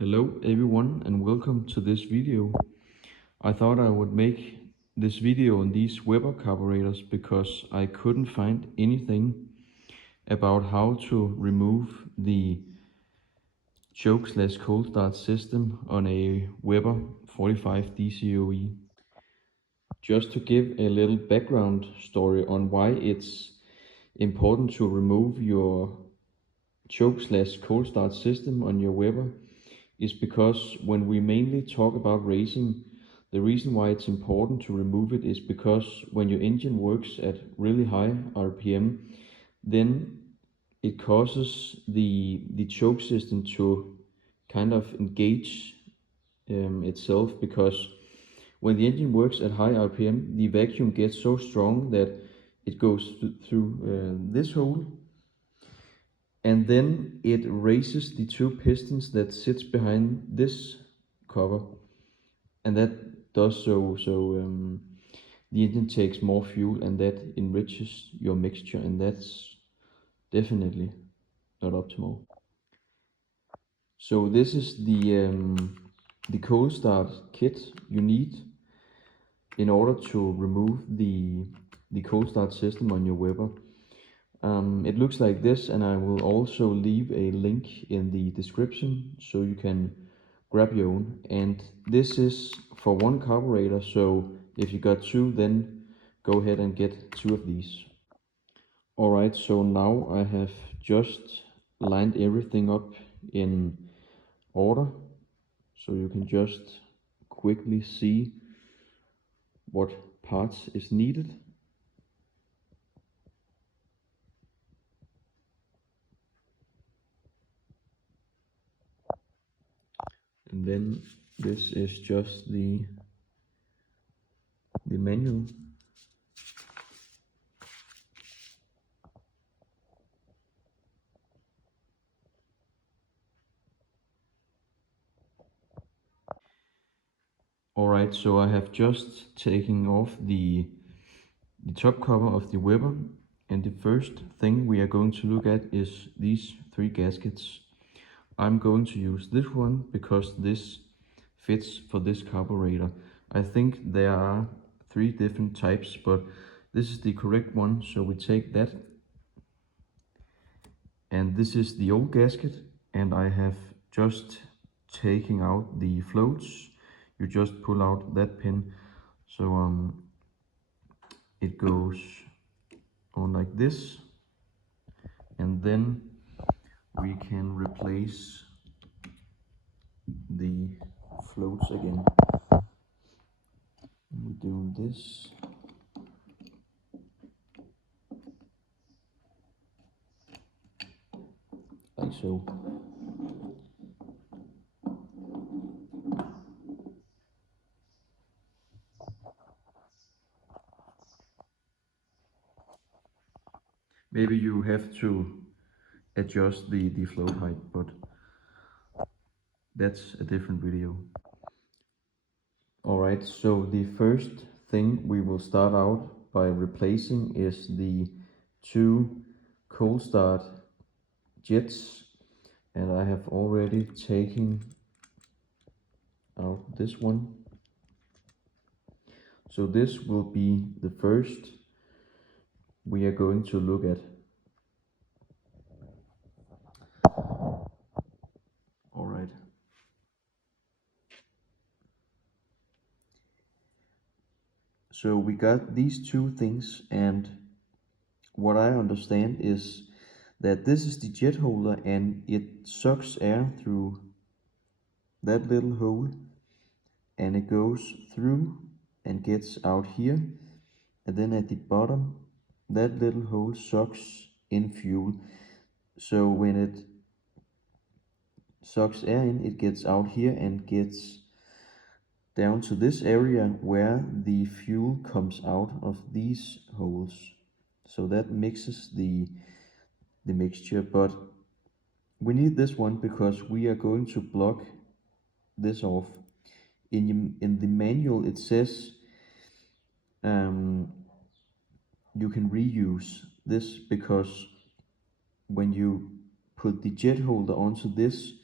Hello everyone and welcome to this video. I thought I would make this video on these Weber carburetors because I couldn't find anything about how to remove the choke/cold start system on a Weber 45 DCOE. Just to give a little background story on why it's important to remove your choke/cold start system on your Weber is because when we mainly talk about racing, the reason why it's important to remove it is because when your engine works at really high RPM, then it causes the choke system to kind of engage itself, because when the engine works at high RPM, the vacuum gets so strong that it goes through this hole, and then it raises the two pistons that sits behind this cover, and that does so the engine takes more fuel, and that enriches your mixture, and that's definitely not optimal. So this is the cold start kit you need in order to remove the cold start system on your Weber. It looks like this, and I will also leave a link in the description so you can grab your own. And this is for one carburetor, so if you got two, then go ahead and get two of these. Alright, so now I have just lined everything up in order, so you can just quickly see what parts is needed. And then this is just the manual. Alright, so I have just taken off the top cover of the Weber, and the first thing we are going to look at is these three gaskets. I'm going to use this one because this fits for this carburetor. I think there are three different types, but this is the correct one, so we take that. And this is the old gasket, and I have just taken out the floats. You just pull out that pin, so it goes on like this, and then we can replace the floats again. We do this. Like so. Maybe you have to adjust the float height, but that's a different video. Alright, so the first thing we will start out by replacing is the two cold start jets, and I have already taken out this one. So this will be the first we are going to look at. Alright. So we got these two things, and what I understand is that this is the jet holder, and it sucks air through that little hole, and it goes through and gets out here, and then at the bottom that little hole sucks in fuel. So when it sucks air in, it gets out here and gets down to this area where the fuel comes out of these holes. So that mixes the mixture, but we need this one because we are going to block this off. In the manual it says you can reuse this, because when you put the jet holder onto this,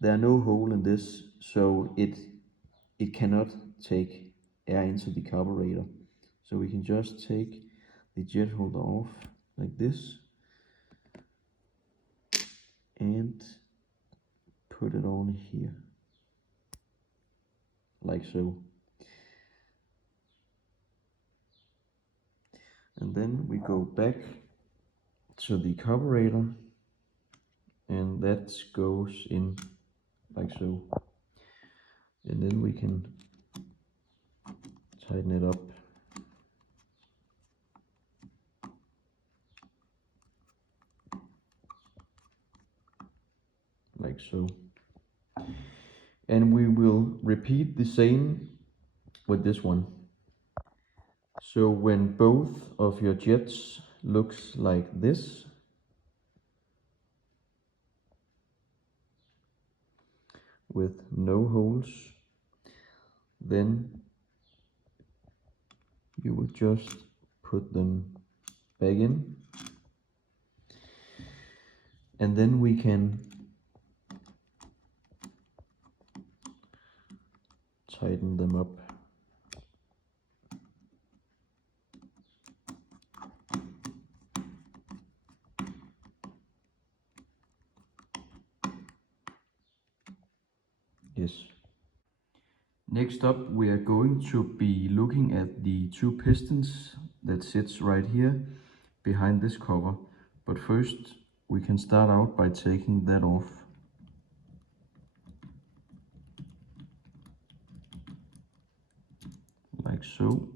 there are no hole in this, so it cannot take air into the carburetor. So we can just take the jet holder off like this and put it on here, like so. And then we go back to the carburetor, and that goes in like so. And then we can tighten it up like so. And we will repeat the same with this one. So when both of your jets looks like this, with no holes, then you will just put them back in, and then we can tighten them up. Yes. Next up, we are going to be looking at the two pistons that sits right here behind this cover. But first, we can start out by taking that off. Like so.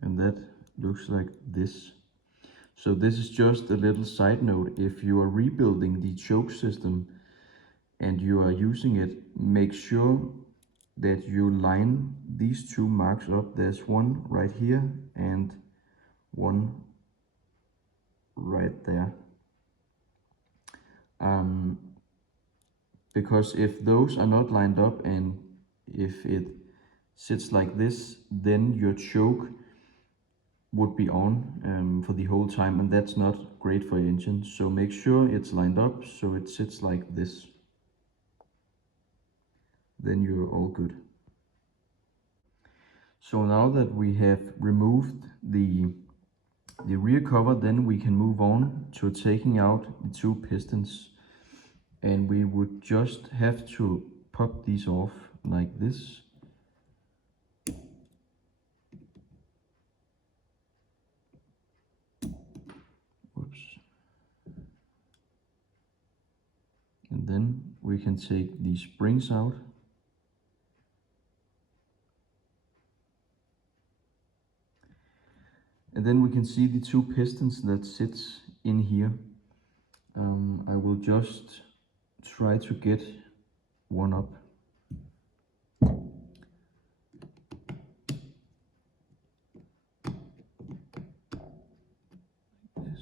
And that looks like this. So this is just a little side note. If you are rebuilding the choke system and you are using it, make sure that you line these two marks up. There's one right here and one right there. Because if those are not lined up and if it sits like this, then your choke would be on for the whole time, and that's not great for your engine. So make sure it's lined up so it sits like this. Then you're all good. So now that we have removed the rear cover, then we can move on to taking out the two pistons. And we would just have to pop these off like this. Whoops. And then we can take these springs out. And then we can see the two pistons that sits in here. I will just try to get one up. Like this.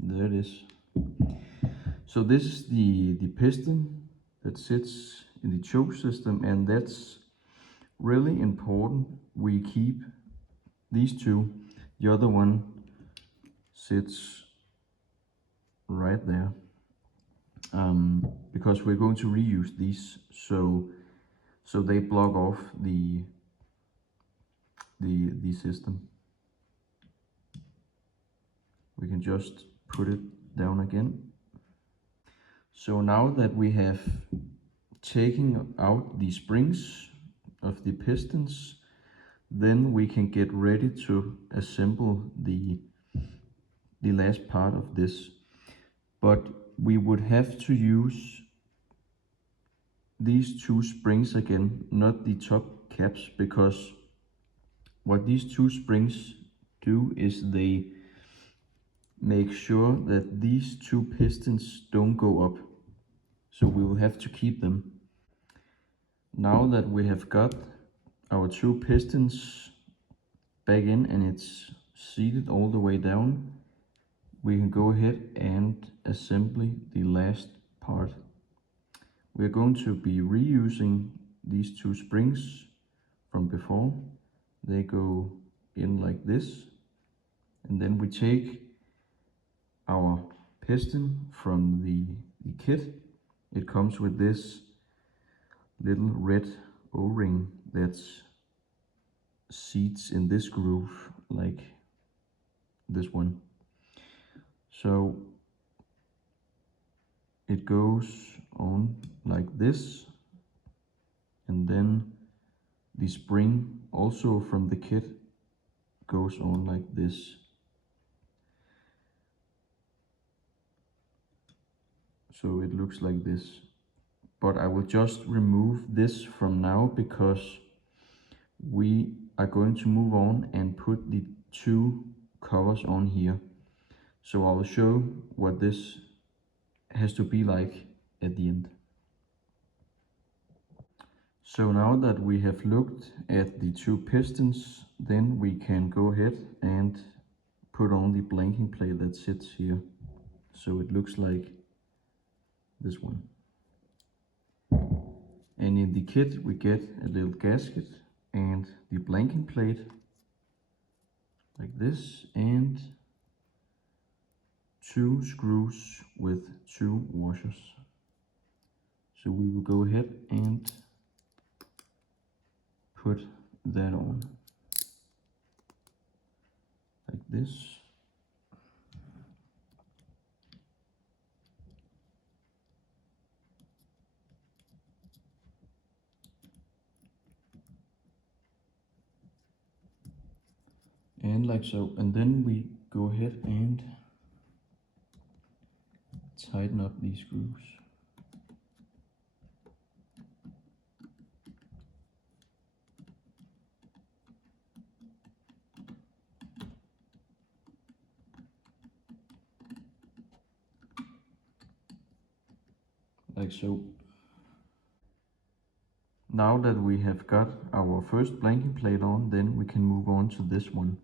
There it is. So this is the piston that sits in the choke system, and that's really important. We keep these two. The other one sits right there, because we're going to reuse these, so they block off the system. We can just put it down again. So now that we have taken out the springs of the pistons, then we can get ready to assemble the last part of this. But we would have to use these two springs again, not the top caps, because what these two springs do is they make sure that these two pistons don't go up. So we will have to keep them. Now that we have got our two pistons back in and it's seated all the way down, we can go ahead and assemble the last part. We're going to be reusing these two springs from before, they go in like this, and then we take our piston from the kit. It comes with this little red O-ring that's seats in this groove like this one. So it goes on like this, and then the spring also from the kit goes on like this. So it looks like this. But I will just remove this from now because we are going to move on and put the two covers on here. So I will show what this has to be like at the end. So now that we have looked at the two pistons, then we can go ahead and put on the blanking plate that sits here. So it looks like this one. And in the kit we get a little gasket and the blanking plate like this, and two screws with two washers. So we will go ahead and put that on like this. And like so, and then we go ahead and tighten up these screws. Like so. Now that we have got our first blanking plate on, then we can move on to this one.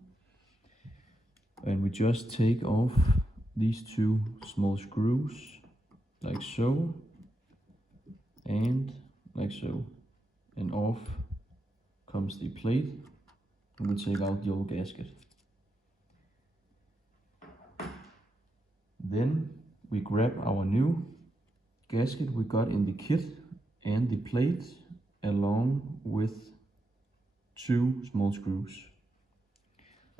And we just take off these two small screws like so, and like so, and off comes the plate, and we take out the old gasket. Then we grab our new gasket we got in the kit and the plate along with two small screws.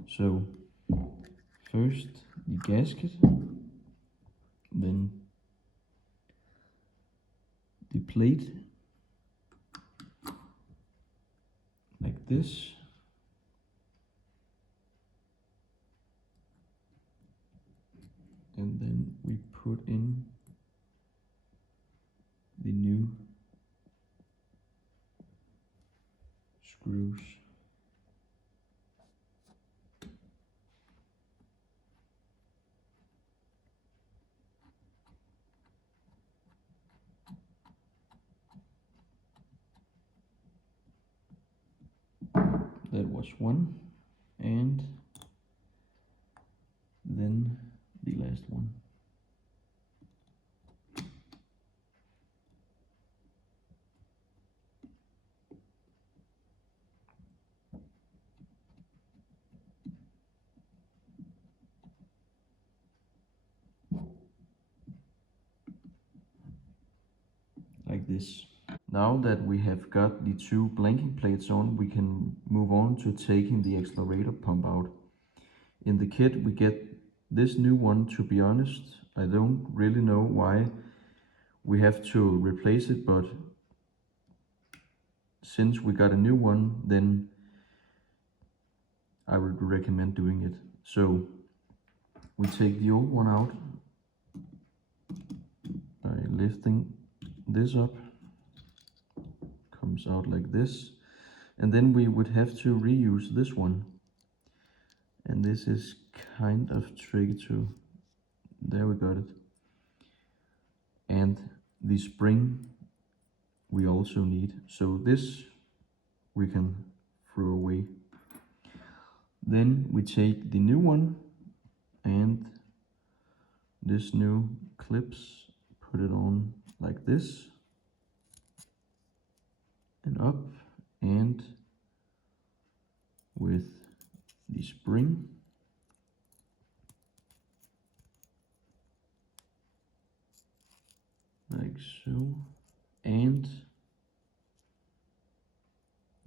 So first the gasket, then the plate like this, and then we put in the new screws. That was one, and then the last one. Like this. Now that we have got the two blanking plates on, we can move on to taking the accelerator pump out. In the kit we get this new one. To be honest, I don't really know why we have to replace it, but since we got a new one, then I would recommend doing it. So we take the old one out by lifting this up, comes out like this, and then we would have to reuse this one, and this is kind of tricky too. There, we got it. And the spring we also need, so this we can throw away. Then we take the new one and this new clips, put it on like this and up, and with the spring. Like so. And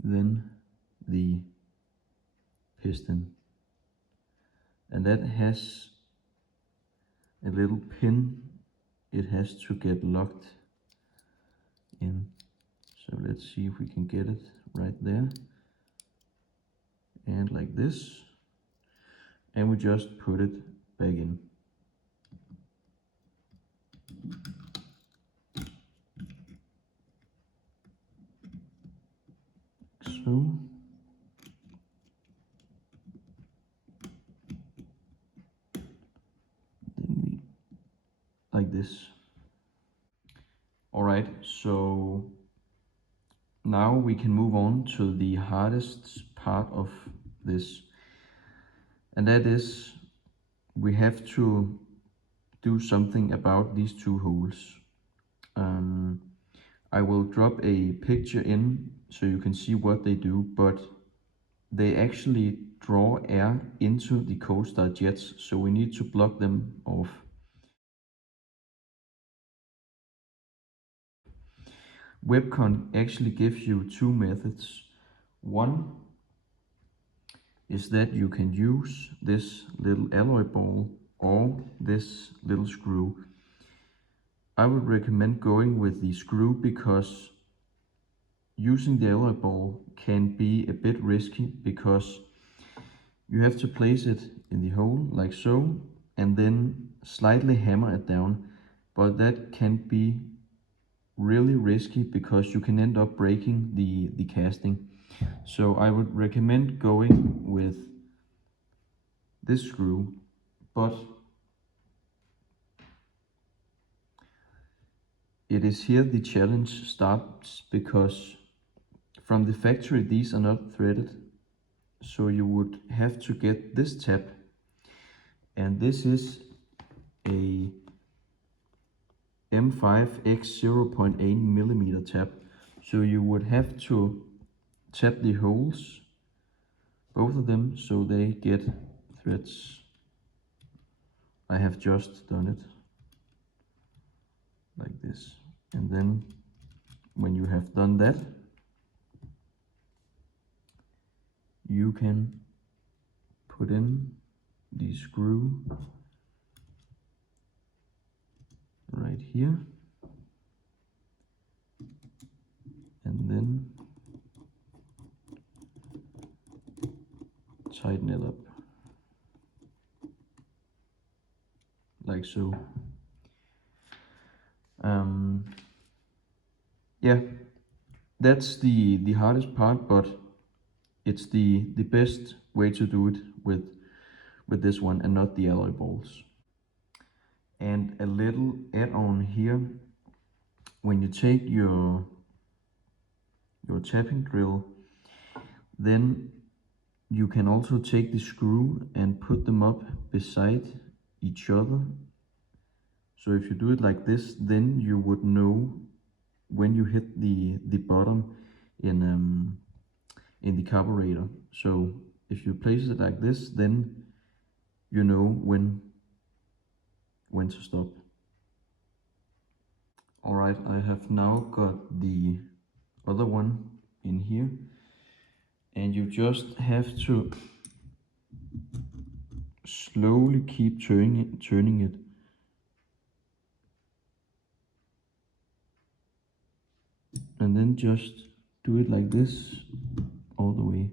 then the piston. And that has a little pin it has to get locked in. So let's see if we can get it right there. And like this. And we just put it back in. So. Then we, like this. Alright, so now we can move on to the hardest part of this. And that is, we have to do something about these two holes. I will drop a picture in so you can see what they do, but they actually draw air into the cold start jets, so we need to block them off. WebCon actually gives you two methods. One is that you can use this little alloy ball or this little screw. I would recommend going with the screw because using the alloy ball can be a bit risky, because you have to place it in the hole like so and then slightly hammer it down, but that can be really risky because you can end up breaking the casting. So I would recommend going with this screw, but it is here the challenge starts, because from the factory these are not threaded, so you would have to get this tab, and this is a M5X 0.8 millimeter tab, so you would have to tap the holes, both of them, so they get threads. I have just done it like this, and then when you have done that, you can put in the screw right here, and then tighten it up like so. Yeah, that's the hardest part, but it's the best way to do it with this one and not the alloy balls. And a little add-on here: when you take your tapping drill, then you can also take the screw and put them up beside each other. So if you do it like this, then you would know when you hit the bottom in the carburetor. So if you place it like this, then you know when to stop. Alright, I have now got the other one in here, and you just have to slowly keep turning it. And then just do it like this all the way.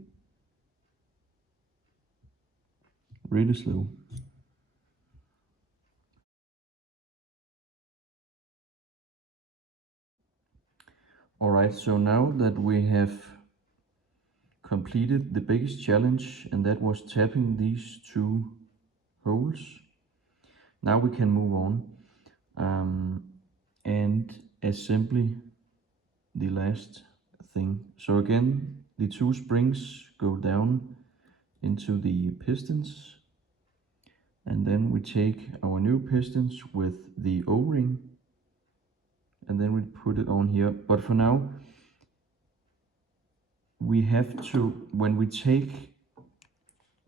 Really slow. Alright, so now that we have completed the biggest challenge, and that was tapping these two holes, now we can move on and assembly the last thing. So again, the two springs go down into the pistons, and then we take our new pistons with the O-ring, and then we put it on here. But for now, we have to, when we take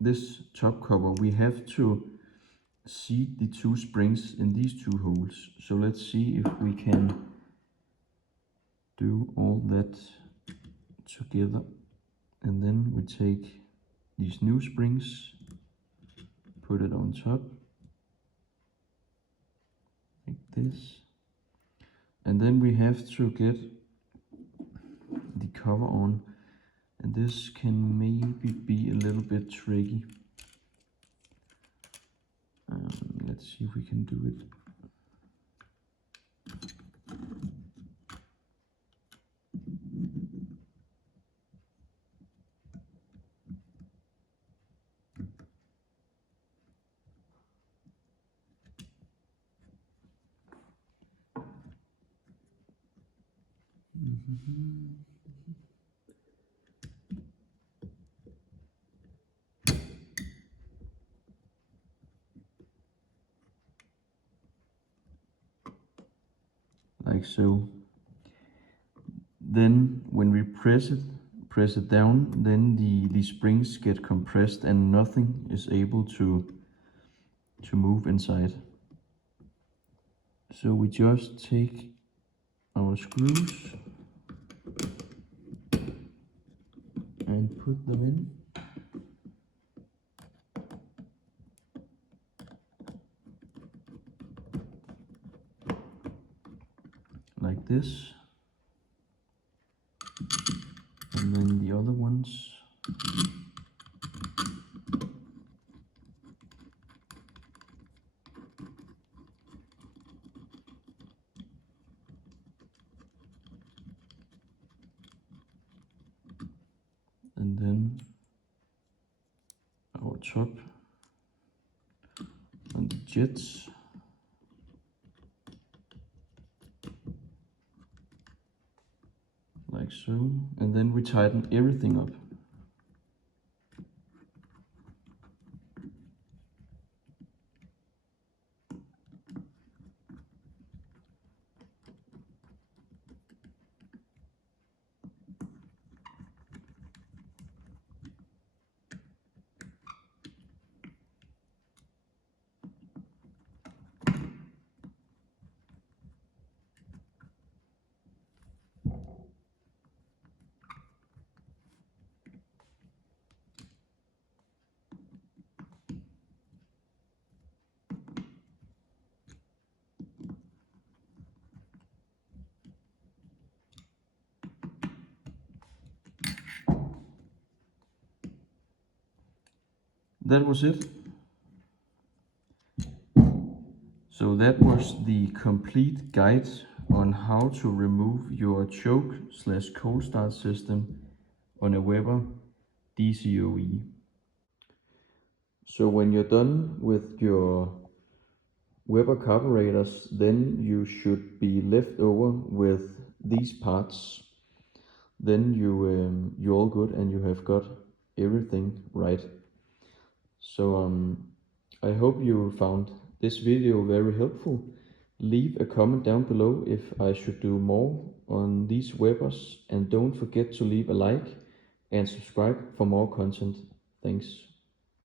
this top cover, we have to seat the 2 springs in these 2 holes. So let's see if we can do all that together. And then we take these new springs, put it on top, like this. And then we have to get the cover on. And this can maybe be a little bit tricky. Let's see if we can do it. Like so. Then when we press it down, then the springs get compressed and nothing is able to move inside. So we just take our screws and put them in. Like this. And then the other ones. And then our top and the jets. Like so. And then we tighten everything up. That was it. So that was the complete guide on how to remove your choke/cold start system on a Weber DCOE. So when you're done with your Weber carburetors, then you should be left over with these parts. Then you're all good and you have got everything right. So I hope you found this video very helpful. Leave a comment down below if I should do more on these Webers, and don't forget to leave a like and subscribe for more content. Thanks.